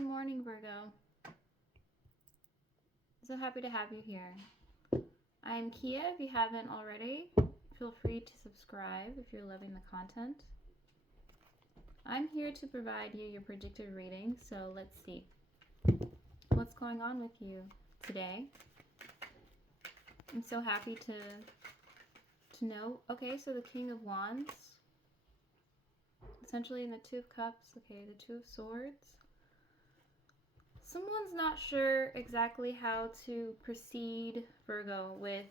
Good morning, Virgo. So happy to have you here. I'm Kia. If you haven't already, feel free to subscribe if you're loving the content. I'm here to provide you your predictive reading, so let's see what's going on with you today. I'm so happy to know. Okay, so the King of Wands, essentially in the Two of Cups. Okay, the Two of Swords. Someone's not sure exactly how to proceed, Virgo, with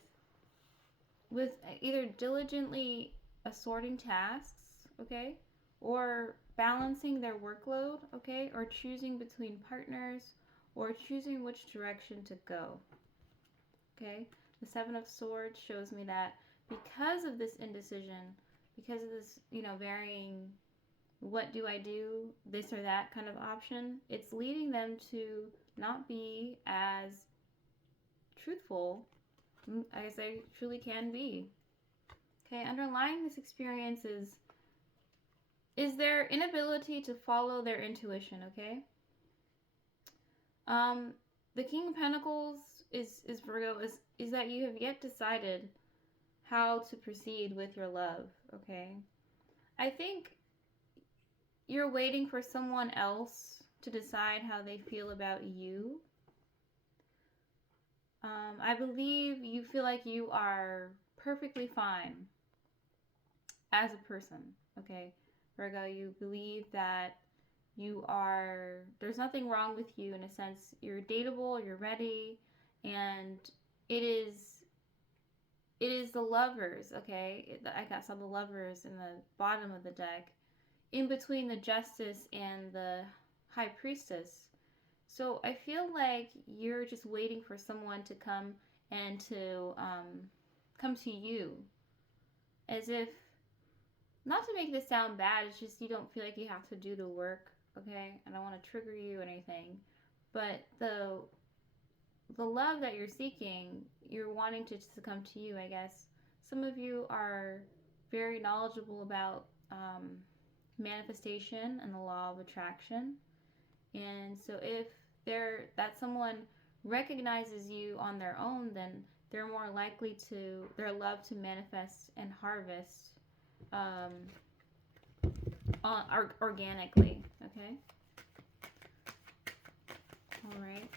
either diligently assorting tasks, okay, or balancing their workload, okay, or choosing between partners, or choosing which direction to go, okay. The Seven of Swords shows me that because of this indecision, because of this, varying, what do I do, this or that kind of option, it's leading them to not be as truthful as they truly can be. Okay, underlying this experience is their inability to follow their intuition, okay? The King of Pentacles is Virgo, is that you have yet decided how to proceed with your love, okay? I think you're waiting for someone else to decide how they feel about you. I believe you feel like you are perfectly fine as a person, okay? Virgo, you believe that there's nothing wrong with you in a sense. You're dateable, you're ready, and it is the Lovers, okay? I got some of the Lovers in the bottom of the deck, in between the Justice and the High Priestess. So I feel like you're just waiting for someone to come and to come to you, as if, not to make this sound bad, it's just you don't feel like you have to do the work, okay? I don't want to trigger you or anything, but the love that you're seeking, you're wanting to come to you, I guess. Some of you are very knowledgeable about manifestation and the law of attraction, and so if that someone recognizes you on their own, then they're more likely to their love to manifest and harvest organically, okay? All right.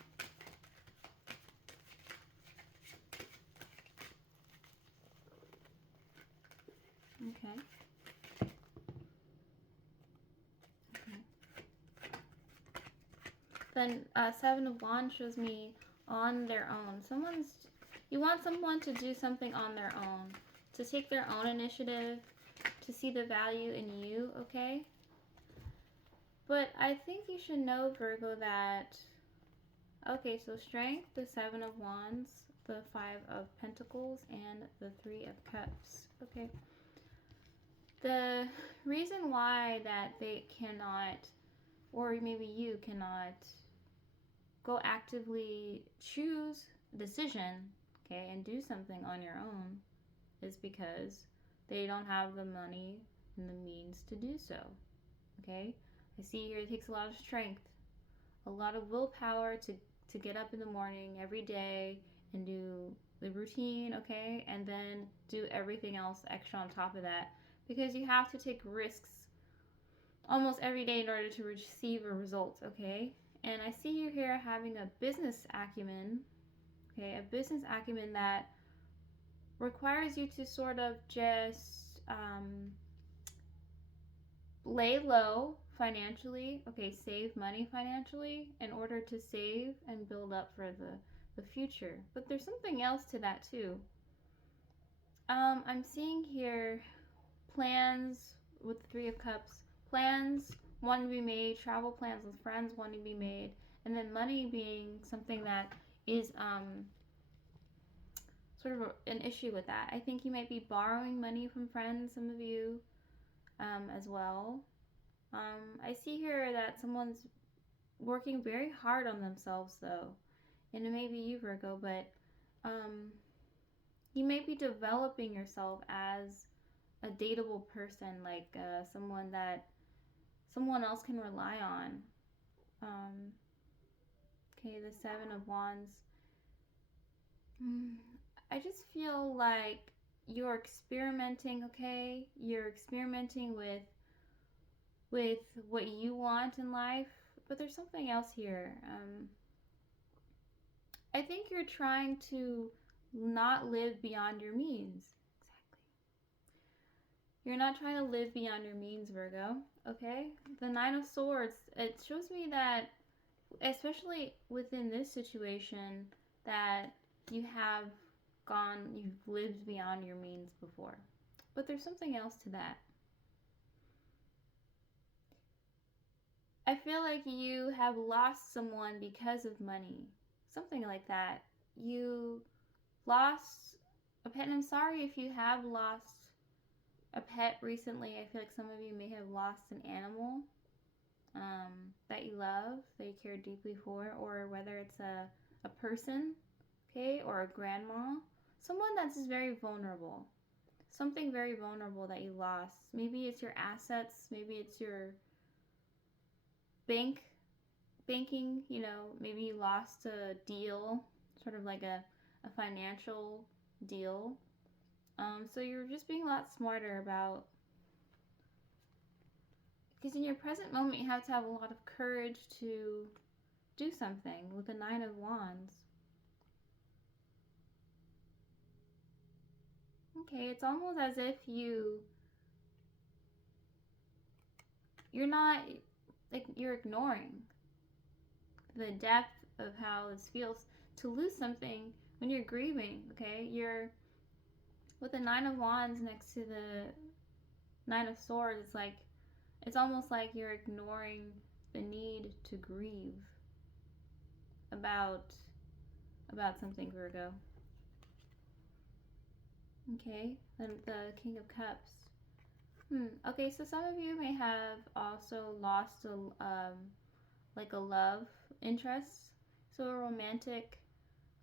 Okay. Then Seven of Wands shows me on their own. You want someone to do something on their own, to take their own initiative, to see the value in you, okay? But I think you should know, Virgo, that, okay, so Strength, the Seven of Wands, the Five of Pentacles, and the Three of Cups, okay? The reason why that they cannot, or maybe you cannot, go actively choose a decision, okay, and do something on your own, is because they don't have the money and the means to do so, okay? I see here it takes a lot of strength, a lot of willpower to get up in the morning every day and do the routine, okay, and then do everything else extra on top of that, because you have to take risks almost every day in order to receive a result, okay? And I see you here having a business acumen, okay, a business acumen that requires you to sort of just lay low financially, okay, save money financially in order to save and build up for the future. But there's something else to that too. I'm seeing here plans with the Three of Cups, plans wanting to be made, travel plans with friends wanting to be made, and then money being something that is sort of an issue with that. I think you might be borrowing money from friends, some of you, as well. I see here that someone's working very hard on themselves, though, and it may be you, Virgo, but you may be developing yourself as a dateable person, like someone that someone else can rely on. Okay, the Seven of Wands. I just feel like you're experimenting, okay? You're experimenting with what you want in life, but there's something else here. I think you're trying to not live beyond your means. Exactly. You're not trying to live beyond your means, Virgo, okay? The Nine of Swords, it shows me that, especially within this situation, that you've lived beyond your means before. But there's something else to that. I feel like you have lost someone because of money. Something like that. You lost a pet, and I'm sorry if you have lost a pet recently. I feel like some of you may have lost an animal that you love, that you care deeply for, or whether it's a person, okay, or a grandma. Someone that's just very vulnerable. Something very vulnerable that you lost. Maybe it's your assets, maybe it's your banking, maybe you lost a deal, sort of like a financial deal. So you're just being a lot smarter about, because in your present moment you have to have a lot of courage to do something with the Nine of Wands. Okay, it's almost as if you're not, like, you're ignoring the depth of how this feels to lose something when you're grieving, okay? You're with the Nine of Wands next to the Nine of Swords. It's almost like you're ignoring the need to grieve about something, Virgo. Okay, then the King of Cups. Okay, so some of you may have also lost a love interest, so a romantic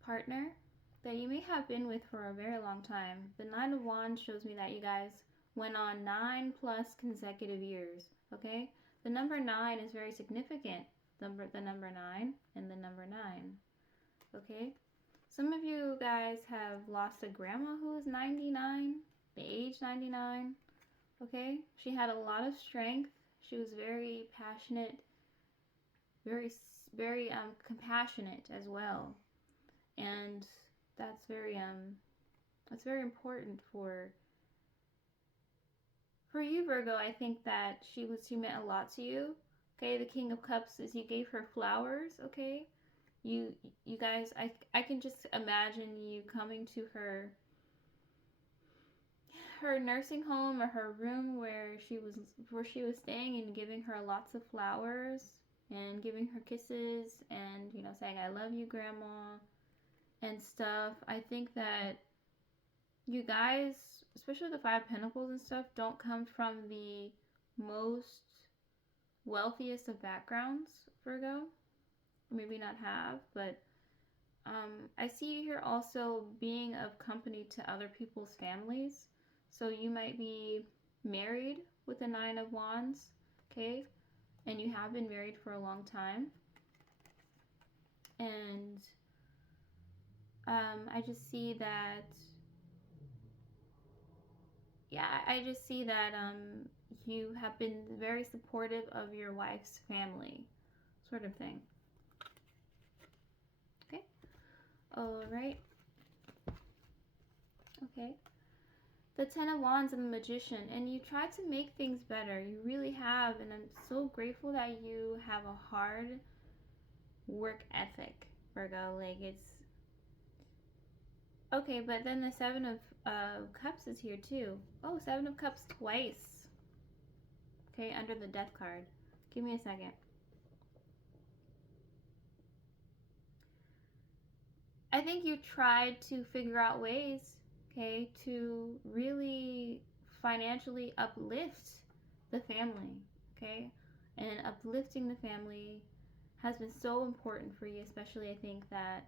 partner that you may have been with for a very long time. The Nine of Wands shows me that you guys went on 9+ consecutive years, okay? The number 9 is very significant, the number 9 and the number 9, okay? Some of you guys have lost a grandma who is 99, the age 99, okay? She had a lot of strength. She was very passionate, very compassionate as well, and that's very important for you, Virgo. I think that she meant a lot to you. Okay, the King of Cups is you gave her flowers. Okay, you guys, I can just imagine you coming to her nursing home or her room where she was staying, and giving her lots of flowers and giving her kisses and saying I love you, grandma, and stuff. I think that you guys, especially the Five of Pentacles and stuff, don't come from the most wealthiest of backgrounds, Virgo. Maybe not have, but I see you here also being of company to other people's families. So you might be married with the Nine of Wands, okay? And you have been married for a long time. And I just see that, I just see that you have been very supportive of your wife's family, sort of thing. Okay? Alright. Okay. The Ten of Wands and the Magician. And you try to make things better. You really have. And I'm so grateful that you have a hard work ethic, Virgo. Like, it's... Okay, but then the Seven of Cups is here too. Oh, Seven of Cups twice. Okay, under the Death card. Give me a second. I think you tried to figure out ways, okay, to really financially uplift the family, okay? And uplifting the family has been so important for you, especially I think that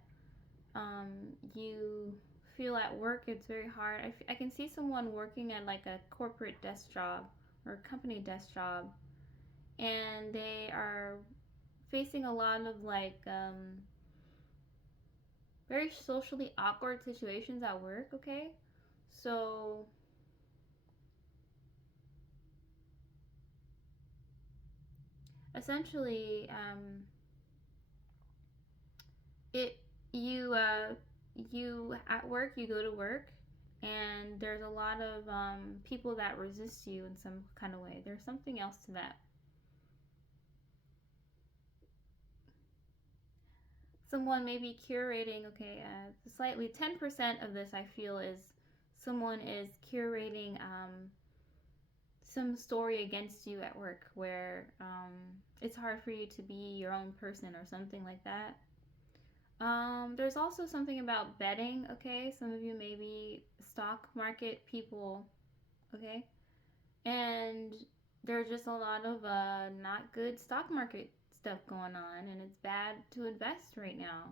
you feel at work it's very hard. I can see someone working at like a corporate desk job or a company desk job, and they are facing a lot of very socially awkward situations at work, okay? So essentially, it you you at work, you go to work, and there's a lot of people that resist you in some kind of way. There's something else to that. Someone may be curating, okay, slightly 10% of this I feel is someone is curating some story against you at work where it's hard for you to be your own person or something like that. There's also something about betting, okay? Some of you may be stock market people, okay? And there's just a lot of not good stock market stuff going on, and it's bad to invest right now.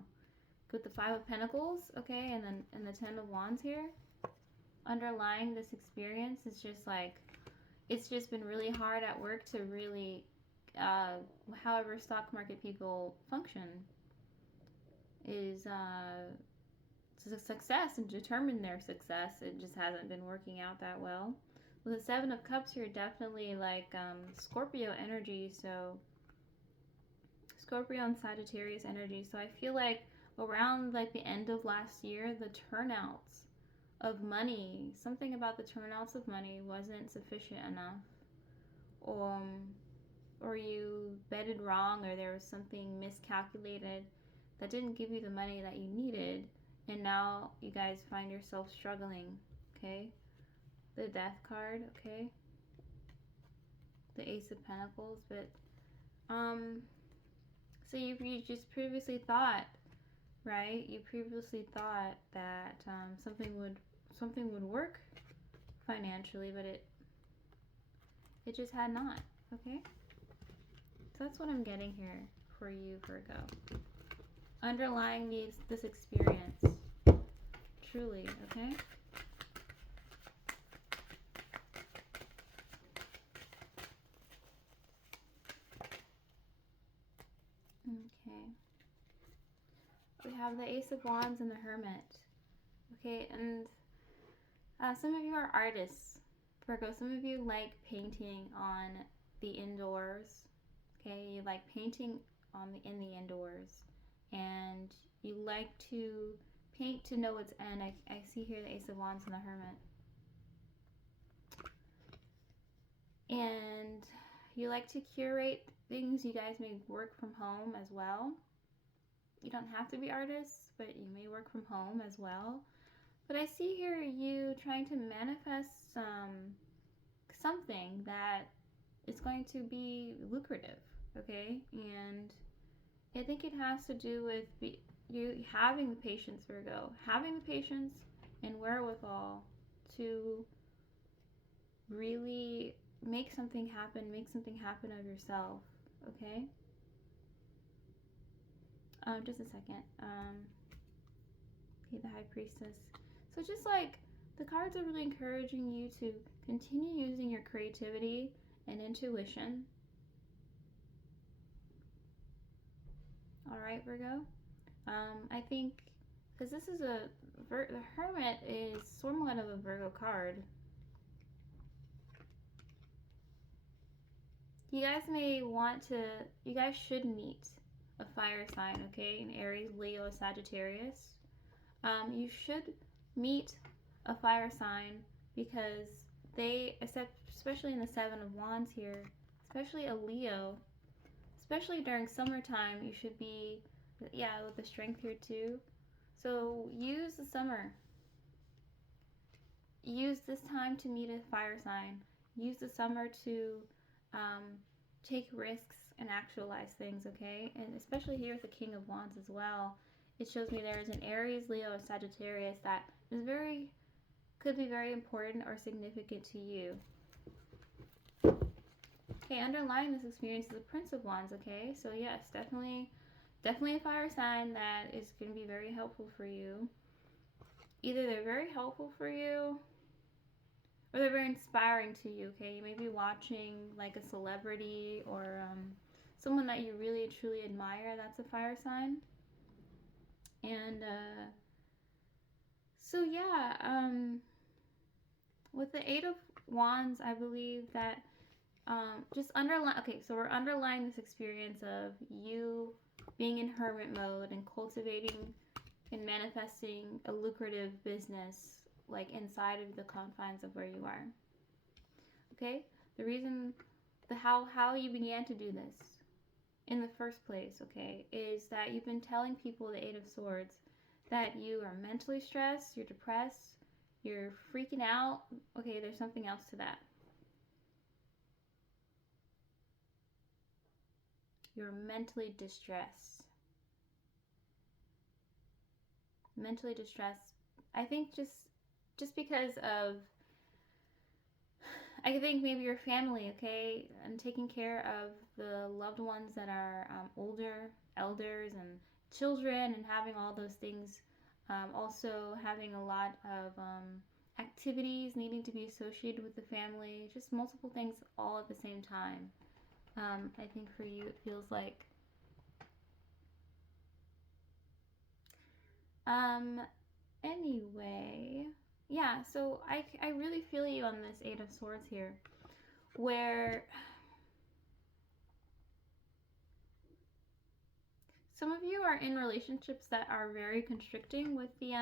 With the Five of Pentacles, okay, and then and the Ten of Wands here, underlying this experience is just like, it's just been really hard at work to really, however stock market people function is a success and determine their success. It just hasn't been working out that well. With the Seven of Cups here, definitely like Scorpio energy, so Scorpio and Sagittarius energy. So I feel like around like the end of last year, the turnouts of money, something about the turnouts of money wasn't sufficient enough. Or you betted wrong, or there was something miscalculated that didn't give you the money that you needed, and now you guys find yourself struggling, okay? The Death card, okay? The Ace of Pentacles, but so you just previously thought, right? You previously thought that something would work financially, but it just had not, okay? So that's what I'm getting here for you, Virgo. Underlying this experience, truly, okay? Okay. We have the Ace of Wands and the Hermit. Okay, and some of you are artists, Virgo. Some of you like painting on the indoors. Okay, you like painting in the indoors, and you like to paint to know its end. I see here the Ace of Wands and the Hermit. And you like to curate things. You guys may work from home as well. You don't have to be artists, but you may work from home as well. But I see here you trying to manifest something that is going to be lucrative, okay? And I think it has to do with you having the patience, Virgo, having the patience and wherewithal to really make something happen of yourself, okay? Just a second. Okay, the High Priestess. So just like the cards are really encouraging you to continue using your creativity and intuition. All right, Virgo. I think because this is the Hermit is somewhat of a Virgo card. You guys you guys should meet a fire sign, okay? An Aries, Leo, Sagittarius. You should meet a fire sign because especially in the Seven of Wands here, especially a Leo, especially during summertime, you should be, yeah, with the Strength here too. So use the summer. Use this time to meet a fire sign. Use the summer to take risks and actualize things, okay? And especially here with the King of Wands as well. It shows me there is an Aries, Leo, and Sagittarius that could be very important or significant to you. Okay, underlying this experience is the Prince of Wands, okay? So yes, definitely a fire sign that is going to be very helpful for you. Either they're very helpful for you or they're very inspiring to you, okay? You may be watching like a celebrity or someone that you really truly admire. That's a fire sign. And so yeah, with the Eight of Wands, I believe that just underline. Okay, so we're underlying this experience of you being in hermit mode and cultivating and manifesting a lucrative business like inside of the confines of where you are. Okay, the reason, the how you began to do this in the first place, okay, is that you've been telling people, the Eight of Swords, that you are mentally stressed, you're depressed, you're freaking out. Okay, there's something else to that. You're mentally distressed. Mentally distressed. I think just because of, I think maybe your family, okay, and taking care of the loved ones that are older, elders, and children, and having all those things. Also, having a lot of activities needing to be associated with the family, just multiple things all at the same time. I think for you, it feels like. Um, anyway, yeah, so I really feel you on this Eight of Swords here, where some of you are in relationships that are very constricting with the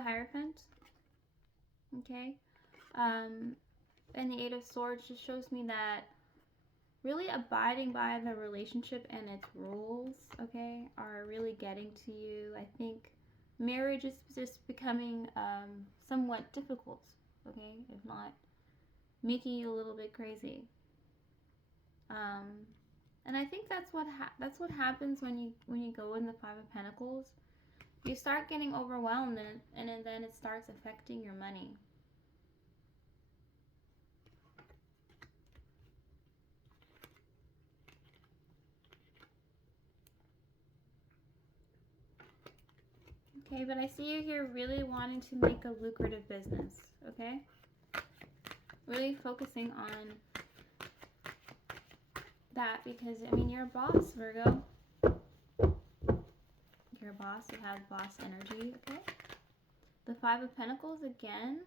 Hierophant. Okay? And the Eight of Swords just shows me that really abiding by the relationship and its rules, okay, are really getting to you. I think marriage is just becoming somewhat difficult, okay, if not making you a little bit crazy. Um, and I think that's what happens when you go in the Five of Pentacles. You start getting overwhelmed, and then it starts affecting your money. Okay, but I see you here really wanting to make a lucrative business, okay? Really focusing on that because, I mean, you're a boss, Virgo. You're a boss, you have boss energy, okay? The Five of Pentacles, again,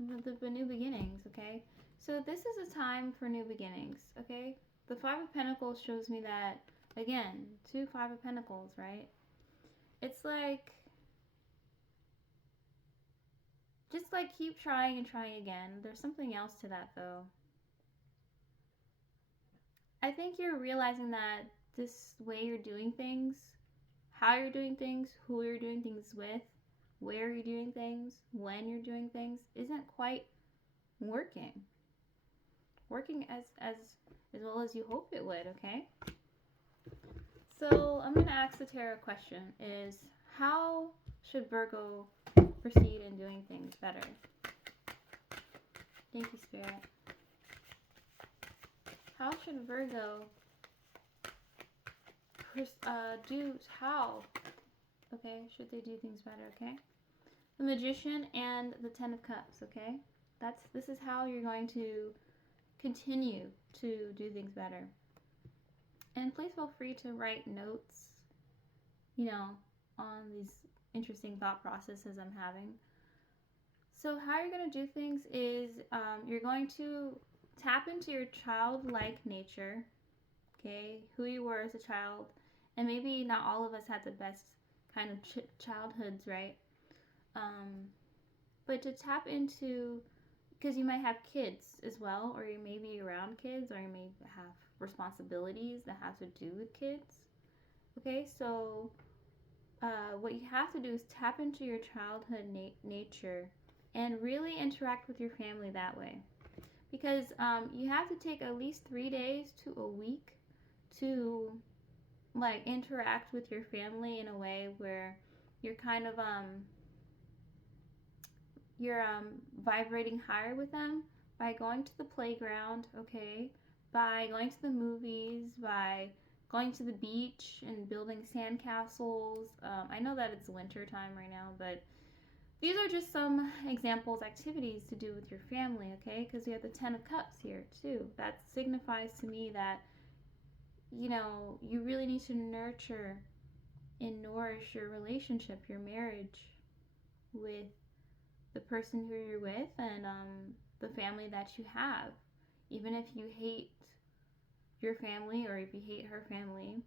the new beginnings, okay? So this is a time for new beginnings, okay? The Five of Pentacles shows me that, again, two Five of Pentacles, right? It's like, just like keep trying and trying again. There's something else to that though. I think you're realizing that this way you're doing things, how you're doing things, who you're doing things with, where you're doing things, when you're doing things, isn't quite working. Working as well as you hope it would, okay? So I'm gonna ask the tarot question is, how should Virgo proceed in doing things better? Thank you, Spirit. How should Virgo okay, should they do things better, okay? The Magician and the Ten of Cups, okay? This is how you're going to continue to do things better. And please feel free to write notes, you know, on these interesting thought processes I'm having. So how you're going to do things is you're going to tap into your childlike nature, okay, who you were as a child. And maybe not all of us had the best kind of childhoods, right? But to tap into, because you might have kids as well, or you may be around kids, or you may have responsibilities that have to do with kids. Okay, so what you have to do is tap into your childhood nature and really interact with your family that way. Because you have to take at least 3 days to a week to like interact with your family in a way where you're kind of you're vibrating higher with them by going to the playground, okay, by going to the movies, by going to the beach and building sandcastles. I know that it's winter time right now, but these are just some examples, activities to do with your family, okay? Because we have the Ten of Cups here too. That signifies to me that, you know, you really need to nurture and nourish your relationship, your marriage with the person who you're with, and the family that you have. Even if you hate your family or if you hate her family,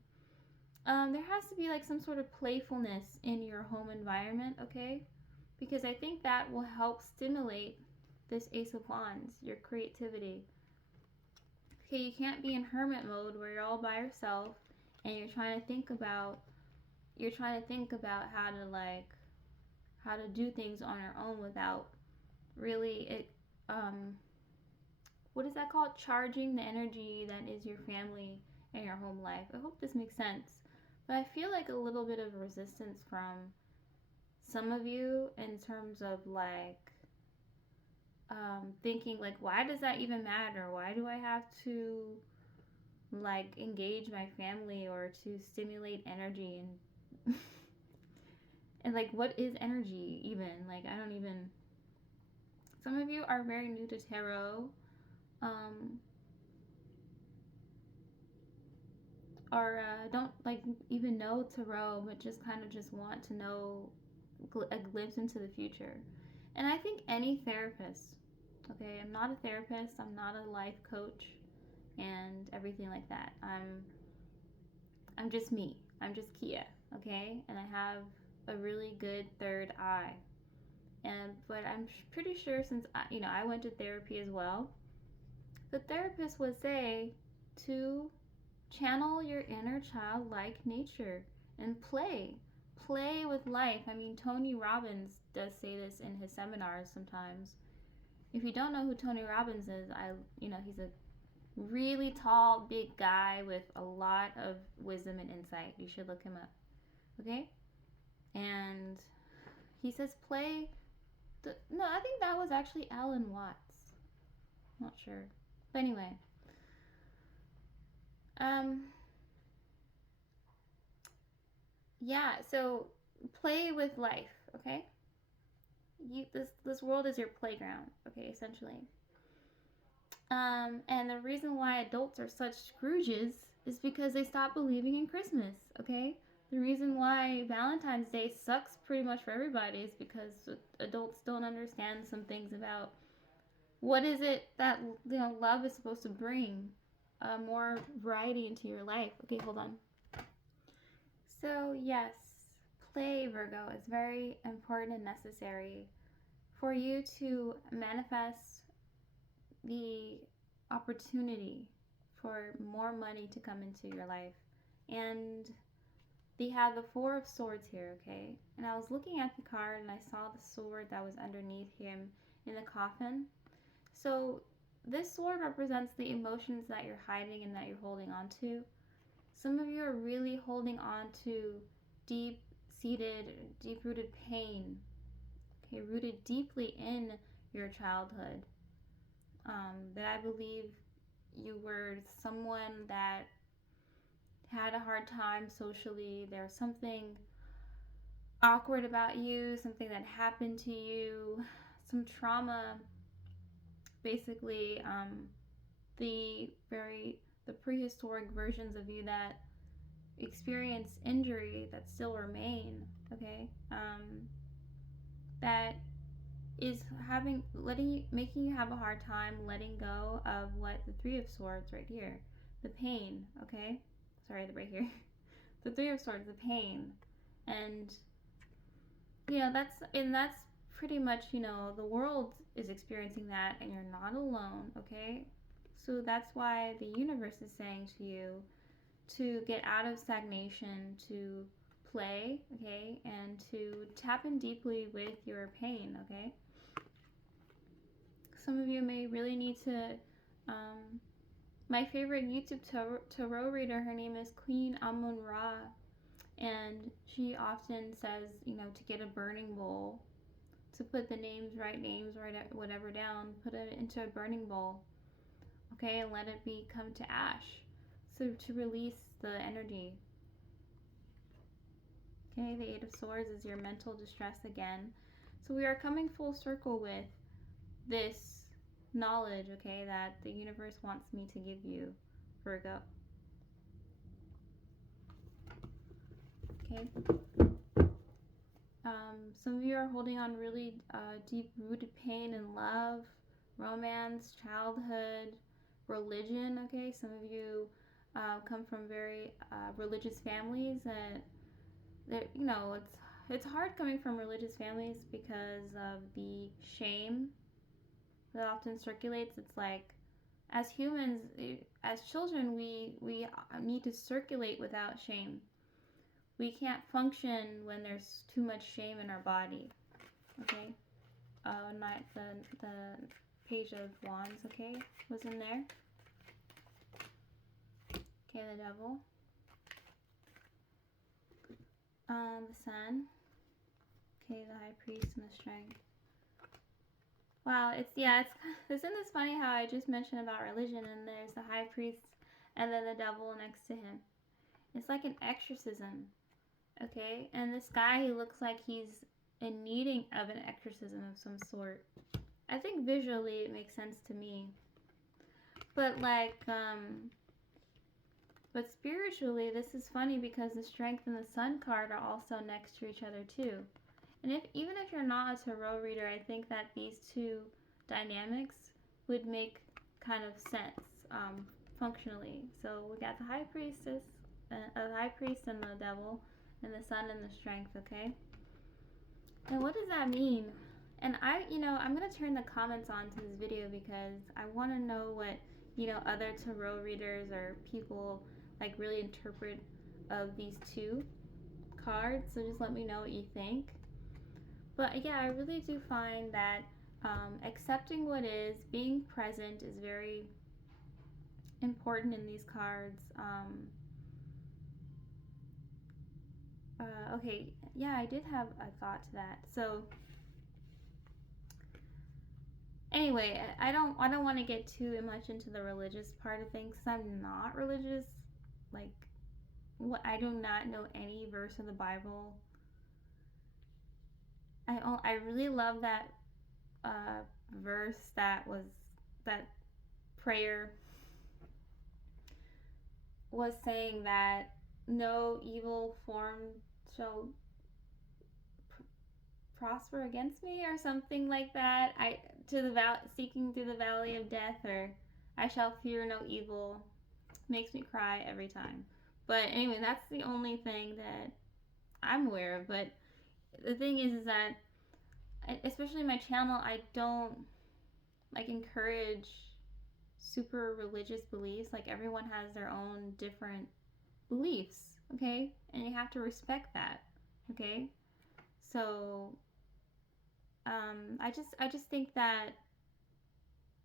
there has to be like some sort of playfulness in your home environment, okay? Because I think that will help stimulate this Ace of Wands, your creativity. Okay, you can't be in hermit mode where you're all by yourself and you're trying to think about how to do things on your own without really what is that called? Charging the energy that is your family and your home life. I hope this makes sense. But I feel like a little bit of resistance from some of you in terms of thinking like, why does that even matter? Why do I have to engage my family or to stimulate energy and and what is energy even? I don't even. Some of you are very new to tarot. Or don't even know tarot, but just kind of just want to know a glimpse into the future. And I think any therapist, okay, I'm not a therapist, I'm not a life coach and everything like that. I'm just me. I'm just Kia, okay? And I have a really good third eye. But I'm pretty sure since I went to therapy as well, the therapist would say to channel your inner childlike nature and play with life. I mean, Tony Robbins does say this in his seminars sometimes. If you don't know who Tony Robbins is, he's a really tall, big guy with a lot of wisdom and insight. You should look him up, okay? And he says play. No, I think that was actually Alan Watts. Not sure. But anyway. Yeah, so play with life, okay? This world is your playground, okay, essentially. And the reason why adults are such Scrooges is because they stop believing in Christmas, okay? The reason why Valentine's Day sucks pretty much for everybody is because adults don't understand some things about what is it that love is supposed to bring more variety into your life. Okay, hold on. So yes, play, Virgo, is very important and necessary for you to manifest the opportunity for more money to come into your life. And they have the Four of Swords here, okay? And I was looking at the card and I saw the sword that was underneath him in the coffin. So this sword represents the emotions that you're hiding and that you're holding on to. Some of you are really holding on to deep-seated, deep-rooted pain, okay, rooted deeply in your childhood. That I believe you were someone that had a hard time socially. There was something awkward about you, something that happened to you, some trauma. Basically, the prehistoric versions of you that experience injury that still remain, okay? That is making you have a hard time letting go of what the Three of Swords right here, the pain, okay? Sorry, right here. The Three of Swords, the pain. And that's pretty much, the world is experiencing that and you're not alone, okay? So that's why the universe is saying to you to get out of stagnation, to play, okay? And to tap in deeply with your pain, okay? Some of you may really need to, my favorite YouTube tarot reader, her name is Queen Amun-Ra, and she often says, to get a burning bowl, to put the names, write whatever down, put it into a burning bowl, okay, and let it come to ash, so to release the energy. Okay, the Eight of Swords is your mental distress again. So we are coming full circle with this knowledge, okay, that the universe wants me to give you, Virgo. okay? Some of you are holding on really deep-rooted pain and love, romance, childhood, religion, okay? Some of you come from very religious families, and you know, it's hard coming from religious families because of the shame that often circulates. It's like, as humans, as children, we need to circulate without shame. We can't function when there's too much shame in our body. Okay, the Page of Wands, okay, was in there. Okay, the Devil, the Sun, okay, the High Priest, and the Strength. Wow, isn't this funny how I just mentioned about religion, and there's the High Priest and then the Devil next to him. It's like an exorcism, okay? And this guy, he looks like he's in needing of an exorcism of some sort. I think visually it makes sense to me. But but spiritually, this is funny because the Strength and the Sun card are also next to each other too. And even if you're not a tarot reader, I think that these two dynamics would make kind of sense functionally. So we got the High Priestess, the High Priest and the Devil, and the Sun and the Strength, okay? And what does that mean? And I'm going to turn the comments on to this video because I want to know what, other tarot readers or people like really interpret of these two cards. So just let me know what you think. But yeah, I really do find that accepting what is, being present is very important in these cards. Okay, yeah, I did have a thought to that. So anyway, I don't want to get too much into the religious part of things because I'm not religious. Like, I do not know any verse of the Bible. I really love that verse that prayer was saying that no evil form shall prosper against me, or something like that. Seeking through the valley of death, or I shall fear no evil. Makes me cry every time. But anyway, that's the only thing that I'm aware of. But the thing is that, especially my channel, I don't encourage super religious beliefs. Like, everyone has their own different beliefs, okay? And you have to respect that, okay? So I just think that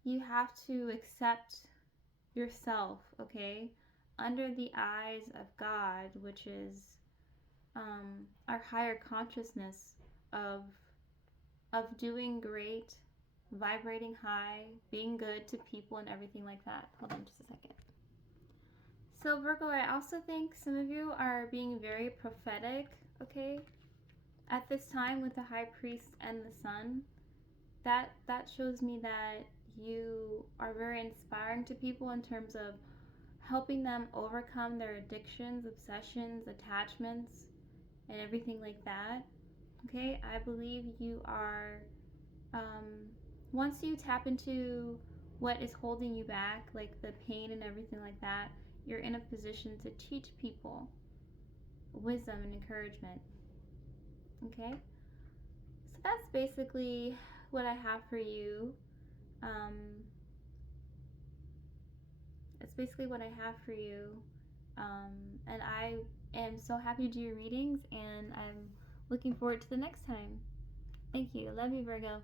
you have to accept yourself, okay, under the eyes of God, which is our higher consciousness of doing great, vibrating high, being good to people and everything like that. Hold on just a second. So Virgo, I also think some of you are being very prophetic, okay? At this time with the High Priest and the Sun, that shows me that you are very inspiring to people in terms of helping them overcome their addictions, obsessions, attachments, and everything like that. Okay, I believe you are, once you tap into what is holding you back, like the pain and everything like that, you're in a position to teach people wisdom and encouragement. Okay, so that's basically what I have for you. That's basically what I have for you. And I am so happy to do your readings, and I'm looking forward to the next time. Thank you. Love you, Virgo.